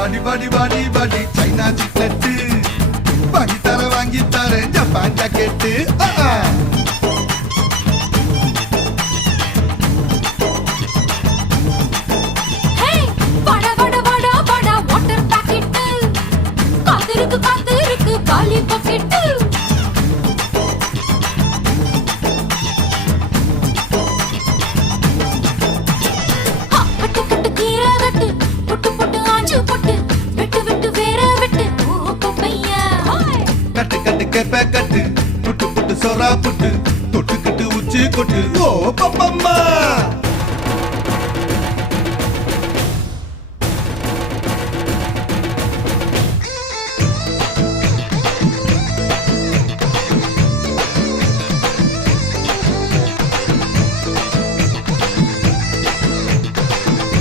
பாடி பாடி பாடி பாடி China சிக்கெட்டு வாங்கி தரேன் Japan jacket கட்டு புட்டு புட்டு சொரா புட்டு தொட்டுக்கிட்டு உச்சி கொட்டு ஓ பப்பம்மா